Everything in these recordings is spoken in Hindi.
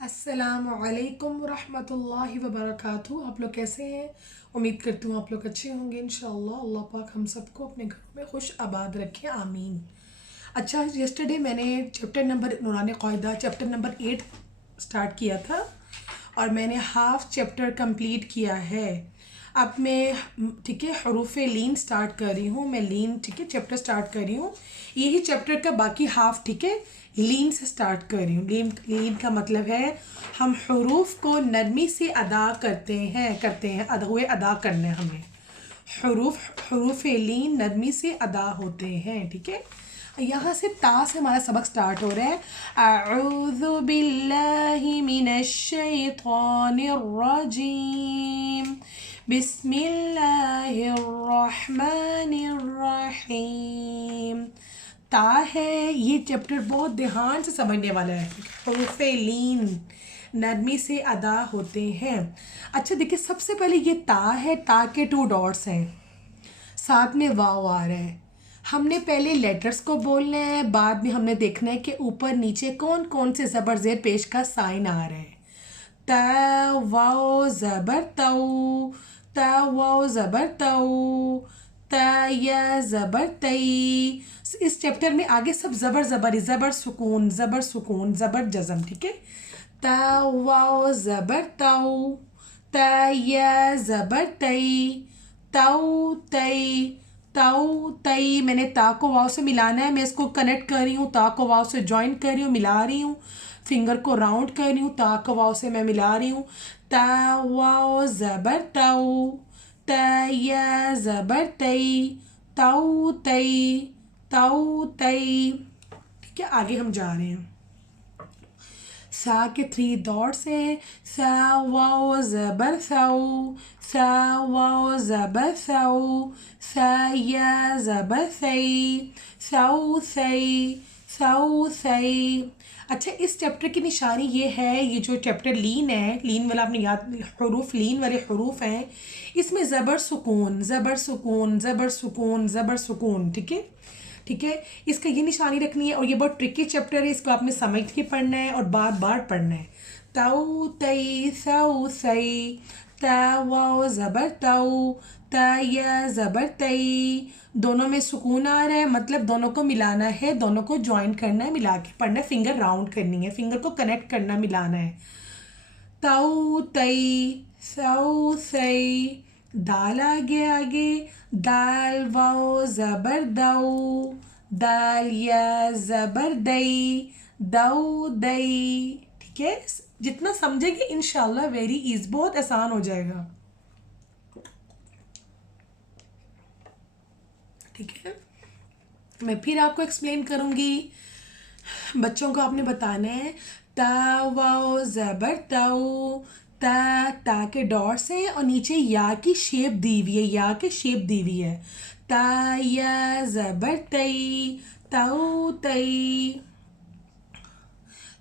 अस्सलामुअलैकुम रहमतुल्लाहि व बरकातहू। आप लोग कैसे हैं? उम्मीद करती हूँ आप लोग अच्छे होंगे इंशाअल्लाह। अल्लाह पाक हम सबको अपने घरों में खुश आबाद रखे, आमीन। अच्छा, यस्टरडे मैंने चैप्टर नंबर नूरानी क़ायदा चैप्टर नंबर 8 स्टार्ट किया था और मैंने हाफ़ चैप्टर कंप्लीट किया है। अब मैं ठीक है हरूफ लीन स्टार्ट कर रही हूँ। मैं लीन ठीक है चैप्टर स्टार्ट कर रही हूँ। यही चैप्टर का बाकी हाफ ठीक है लीन से स्टार्ट कर रही हूँ। लीन का मतलब है हम हरूफ को नरमी से अदा करते हैं हुए अदा करने हमें हरूफ लीन नरमी से अदा होते हैं। ठीक है, यहाँ से ता से हमारा सबक स्टार्ट हो रहा है। अऊज़ु बिल्लाहि मिनश शैतानिर रजीम, बिस्मिल्लाहिर रहमानिर रहीम। ता है, ये चैप्टर बहुत ध्यान से समझने वाला है। हरूफ लीन नरमी से अदा होते हैं। अच्छा देखिए, सबसे पहले ये ता है, ता के 2 डॉट्स हैं, साथ में वाव आ रहा है। हमने पहले लेटर्स को बोलना है, बाद में हमने देखना है कि ऊपर नीचे कौन कौन से ज़बर ज़ेर पेश का साइन आ रहा है। ता वाव ज़बर तऊ, ता वाव ज़बर तऊ, ता या ज़बर तई। इस चैप्टर में आगे सब ज़बर ज़बर ज़बर सुकून ज़बर सुकून ज़बर जज़म। ठीक है, ता वाव ज़बर तऊ, ता या ज़बर तई, ताऊ तई, ताऊ तई। मैंने ता को वाव से मिलाना है, मैं इसको कनेक्ट कर रही हूँ, ता को वाव से जॉइन कर रही हूँ, मिला रही हूँ। फिंगर को राउंड कर रही हूँ, ता को वाव से मैं मिला रही हूँ। ता वाव ज़बर ताऊ, ता या ज़बर तई, ताऊ तई, ताऊ तई। ठीक है, आगे हम जा रहे हैं। सा के 3 डॉट्स हैं। सा वाव ज़बर साऊ, सा वाव ज़बर साऊ, सा या ज़बर सई, साऊ सई, साऊ सई। अच्छा, इस चैप्टर की निशानी ये है, ये जो चैप्टर लीन है, लीन वाला आपने याद, हरूफ लीन वाले हरूफ हैं, इसमें ज़बर सुकून ज़बर सुकून ज़बर सुकून ज़बर सुकून। ठीक है, ठीक है, इसका ये निशानी रखनी है। और ये बहुत ट्रिकी चैप्टर है, इसको आपने समझ के पढ़ना है और बार बार पढ़ना है। ताऊ तई, साऊ सई, ता वाव ज़बर ताऊ, ता या ज़बर तई। दोनों में सुकून आ रहा है, मतलब दोनों को मिलाना है, दोनों को ज्वाइन करना है, मिला के पढ़ना है। फिंगर राउंड करनी है, फिंगर को कनेक्ट करना, मिलाना है। ताऊ तई, साऊ सई, दाल आगे आगे, दाल वाओ ज़बर दाऊ, दाल या ज़बर दई, दाऊ दई। ठीक है, जितना समझेंगे इंशाल्लाह वेरी इज, बहुत आसान हो जाएगा। ठीक है, मैं फिर आपको एक्सप्लेन करूँगी। बच्चों को आपने बताना है ता वाओ ज़बर ताऊ, ता के डॉट्स हैं और नीचे या की शेप दी हुई है, या की शेप दी हुई है। ता या ज़बर तई, ताऊ तई।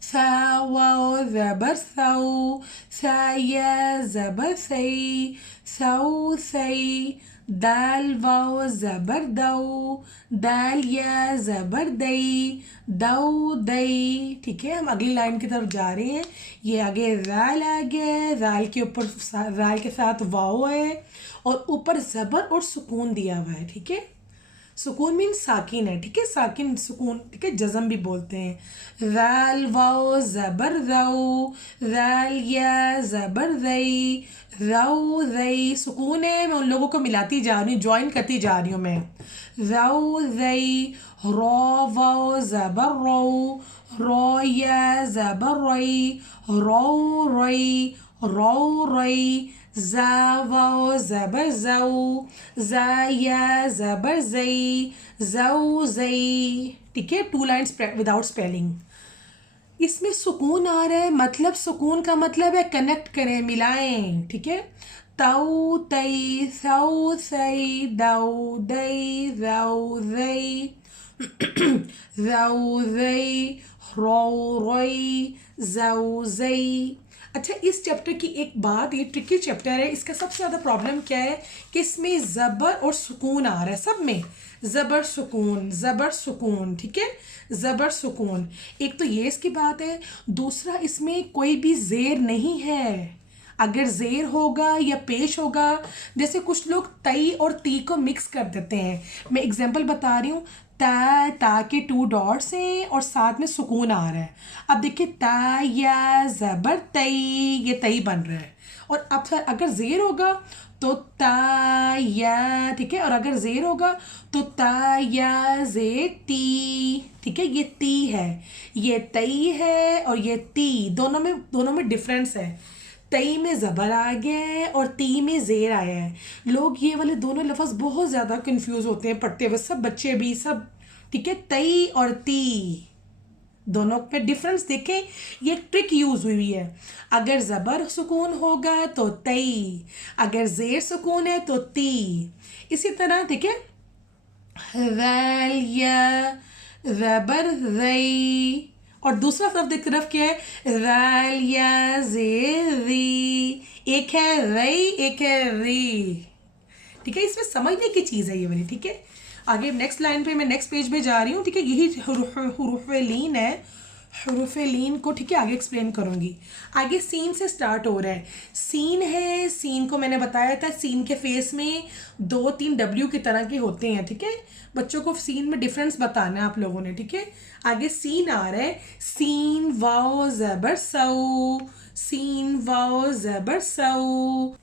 सा वाओ ज़बर साऊ, सा या ज़बर सई, साऊ सई। दाल वाओ ज़बर दाऊ, दाल या ज़बर दई, दाऊ दई। ठीक है, हम अगली लाइन की तरफ जा रहे हैं। ये आगे राल आ गया है, राल के ऊपर राल के साथ वाओ है और ऊपर ज़बर और सुकून दिया हुआ है। ठीक है, सुकून मीन साकिन है। ठीक है, साकिन सुकून। ठीक है, जज़म भी बोलते हैं। राल वाओ ज़बर राऊ, राल या ज़बर रई, राऊ रई। सुकून है, मैं उन लोगों को मिलाती जा रही हूँ, ज्वाइन करती जा रही हूँ मैं। राऊ रई, रॉ वाओ ज़बर रऊ, रॉ या ज़बर रई, रऊ रई, रऊ रई। ज़ा वाओ ज़बर ज़ऊ, ज़ा या ज़बर ज़ई, ज़ऊ ज़ई। ठीक है, 2 लाइन्स विदाउट स्पेलिंग। इसमें सुकून आ रहा है, मतलब सुकून का मतलब है कनेक्ट करें, मिलाएं। ठीक है, ताऊ तई, साऊ सई, दाऊ दई, राऊ रई, राऊ रई, रौ रई, ज़ऊ ज़ई। अच्छा, इस चैप्टर की एक बात, ये ट्रिकी चैप्टर है, इसका सबसे ज़्यादा प्रॉब्लम क्या है कि इसमें ज़बर और सुकून आ रहा है, सब में ज़बर सुकून, ज़बर सुकून, ठीक है, ज़बर सुकून। एक तो ये इसकी बात है, दूसरा इसमें कोई भी ज़ेर नहीं है। अगर ज़ेर होगा या पेश होगा, जैसे कुछ लोग तई और ती को मिक्स कर देते हैं। मैं एग्जांपल बता रही हूँ, ता के 2 डॉट्स हैं और साथ में सुकून आ रहा है। अब देखिए ता या ज़बर तई, ये तई बन रहा है। और अब अगर ज़ेर होगा तो ता या, ठीक है, और अगर ज़ेर होगा तो ता या ज़े ती, ठीक है, ये ती है, ये तई है और ये ती, दोनों में डिफरेंस है। तई में ज़बर आ गया है और ती में ज़ेर आया है। लोग ये वाले दोनों लफ्ज़ बहुत ज़्यादा कंफ्यूज होते हैं पढ़ते हुए, सब बच्चे भी, सब, ठीक है। तई और ती दोनों पे डिफरेंस देखें, ये एक ट्रिक यूज़ हुई है। अगर ज़बर सुकून होगा तो तई, अगर ज़ेर सुकून है तो ती। इसी तरह देखिए, ज़ैल या ज़बर ज़ई, और दूसरा तरफ क्या है, ज़ैल या ज़ी, एक है रई, एक है री, ठीक है। इसमें समझने की चीज़ है ये वाली, ठीक है। आगे नेक्स्ट लाइन पे, मैं नेक्स्ट पेज पे जा रही हूँ, ठीक है। यही हुरूफ लीन है, हुरूफ लीन को, ठीक है, आगे एक्सप्लेन करूँगी। आगे सीन से स्टार्ट हो रहा है। सीन है, सीन को मैंने बताया था, सीन के फेस में 2-3 डब्ल्यू की तरह के होते हैं, ठीक है। बच्चों को सीन में डिफरेंस बताना है आप लोगों ने, ठीक है। आगे सीन आ रहा है, सीन वाओ ज़बर सऊ, सीन वाओ ज़बर सऊ,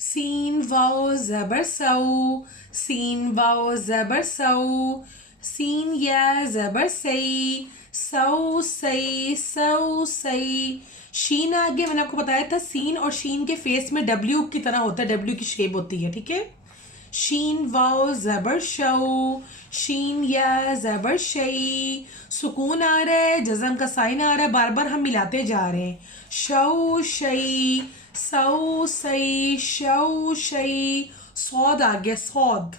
सीन वाओ ज़बर सऊ, सीन वाओ ज़बर सऊ, सीन या ज़बर सई, सऊ सई, सऊ सई। शीन आगे मैंने आपको बताया था, सीन और शीन के फेस में डब्ल्यू की तरह होता है, डब्ल्यू की शेप होती है, ठीक है। शीन वाओ ज़बर शऊ, शीन या ज़बर शई, सुकून आ रहा है, जज़म का साइन आ रहा है, बार बार हम मिलाते जा रहे हैं। शऊ शई, सऊ सई, शऊ शई। सौद आ गया, सौद,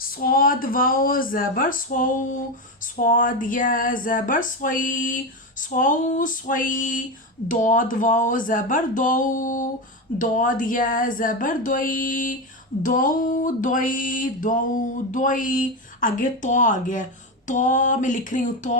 सौद वाओ ज़बर सौ, सौद या ज़बर सोई, सौ सोई। दौद वाओ ज़बर दो, दौद या ज़बर दोई, दो दोई, दो दोई। आगे तो आ गया, तो मैं लिख रही हूँ, तो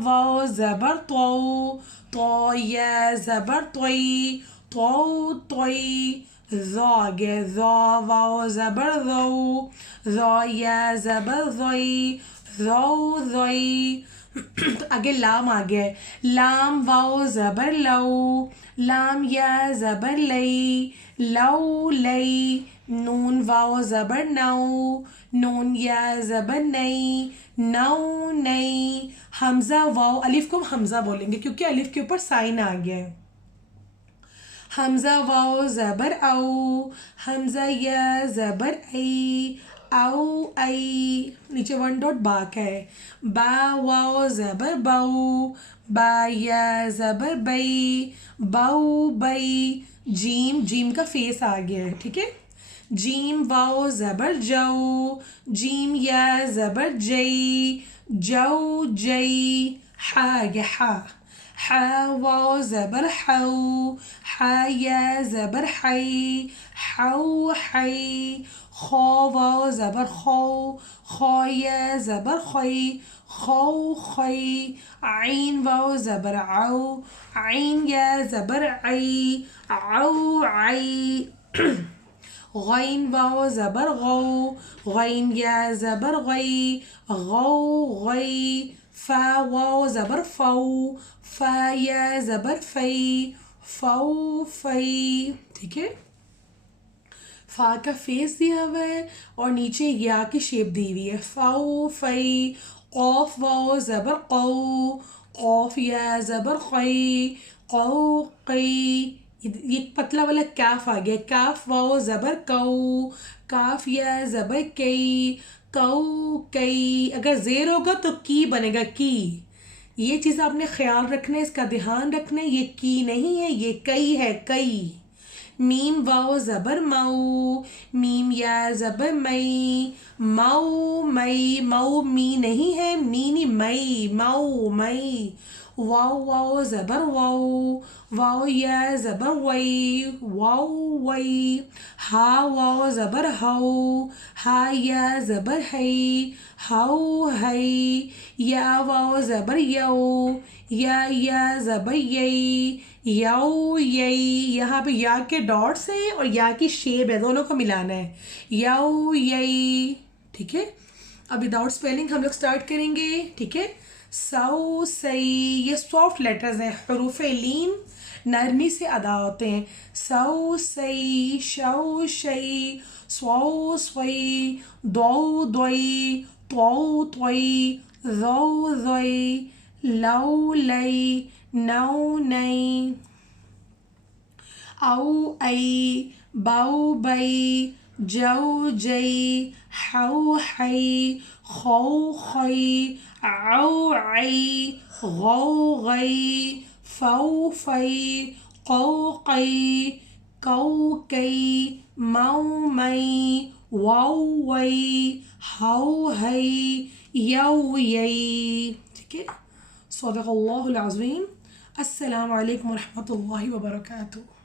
वाओ ज़बर तो या ज़बर तोई, तो तोई। ज़ो आ गया, ज़ो वाओ ज़बर ज़ो, ज़ो या ज़बर ज़ोई, ज़ो ज़ोई। तो आगे लाम आ गया है, लाम वाओ ज़बर लऊ, लाम या ज़बर लई, लऊ लई। नून वाओ ज़बर नऊ, नून या ज़बर नई, नऊ नई। हमज़ा वाओ, अलिफ को हम हमज़ा बोलेंगे क्योंकि अलिफ के ऊपर साइन आ गया है। हमज़ा वाओ ज़बर औ, हमज़ा या ज़बर आई, औ आई। नीचे 1 डॉट बा का है, बा वाओ ज़बर बऊ, बा या ज़बर बई, बऊ बई। जीम, जीम का फेस आ गया है, ठीक है। जीम वाओ ज़बर जऊ, जीम या ज़बर जई, जऊ जई। हा या हा, हा वाओ ज़बर हाउ, हा या ज़बर हाई, हाउ हाई। खौ वाओ ज़बर खौ, खौ या ज़बर खई, खौ खई। आइन वाओ ज़बर आउ, आइन या ज़बर आई, आउ आई। गैन वाओ ज़बर गौ, गैन या ज़बर गई, गौ गई। फा वाओ ज़बर फ़ऊ, फा या ज़बर फ़ई, फ़ऊ फ़ई, ठीक है। फ़ा का फेस दिया हुआ है और नीचे या की शेप दी हुई है, फ़ऊ फ़ई। क़ौफ़ वाओ ज़बर क़ौ, क़ौफ़ या ज़बर क़ई, क़ौ क़ई। ये पतला वाला काफ आ गया, काफ वाओ ज़बर कऊ, काफ या ज़बर कई, कऊ कई। अगर ज़ेर होगा तो की बनेगा, की। ये चीज़ आपने ख्याल रखना है, इसका ध्यान रखना है, ये की नहीं है, ये कई है, कई। मीम वाओ ज़बर मऊ, मीम या ज़बर मई, मऊ मई। मऊ मी नहीं है, मी नहीं, मई, मऊ मई। वाओ वाओ ज़बर वाओ, वाओ या ज़बर वई, वाओ वई। हा वाओ ज़बर हाओ, हा या ज़बर हई, हाओ हई। या वाओ ज़बर यऊ, या ज़बर यई, याओ यई। यहाँ पे या के डॉट्स हैं और या की शेप है, दोनों को मिलाना है। याओ यई, ठीक है। अब विदाउट स्पेलिंग हम लोग स्टार्ट करेंगे, ठीक है। सऊ सई, ये सॉफ्ट लेटर्स हैं, हरूफ लीन नरमी से अदा होते हैं। सऊ सई, शऊ शई, स्वऊ स्वई, दौ द्वई, त्वौ त्वई, ज़ौ ज़ई, लौ लई, नौ नई, औ ऐ, बौ बई, जौ जई, हौ हई, खौ खई, औ ऐ, गौ गई, फौ फई, कौ कई, कौ कई, मौ मई, वाउ वई, हाउ हई, यौ यई, ठीक है। सदक़ल्लाहुल अज़ीम। अस्सलामु अलैकुम वरहमतुल्लाहि वबरकातुहू।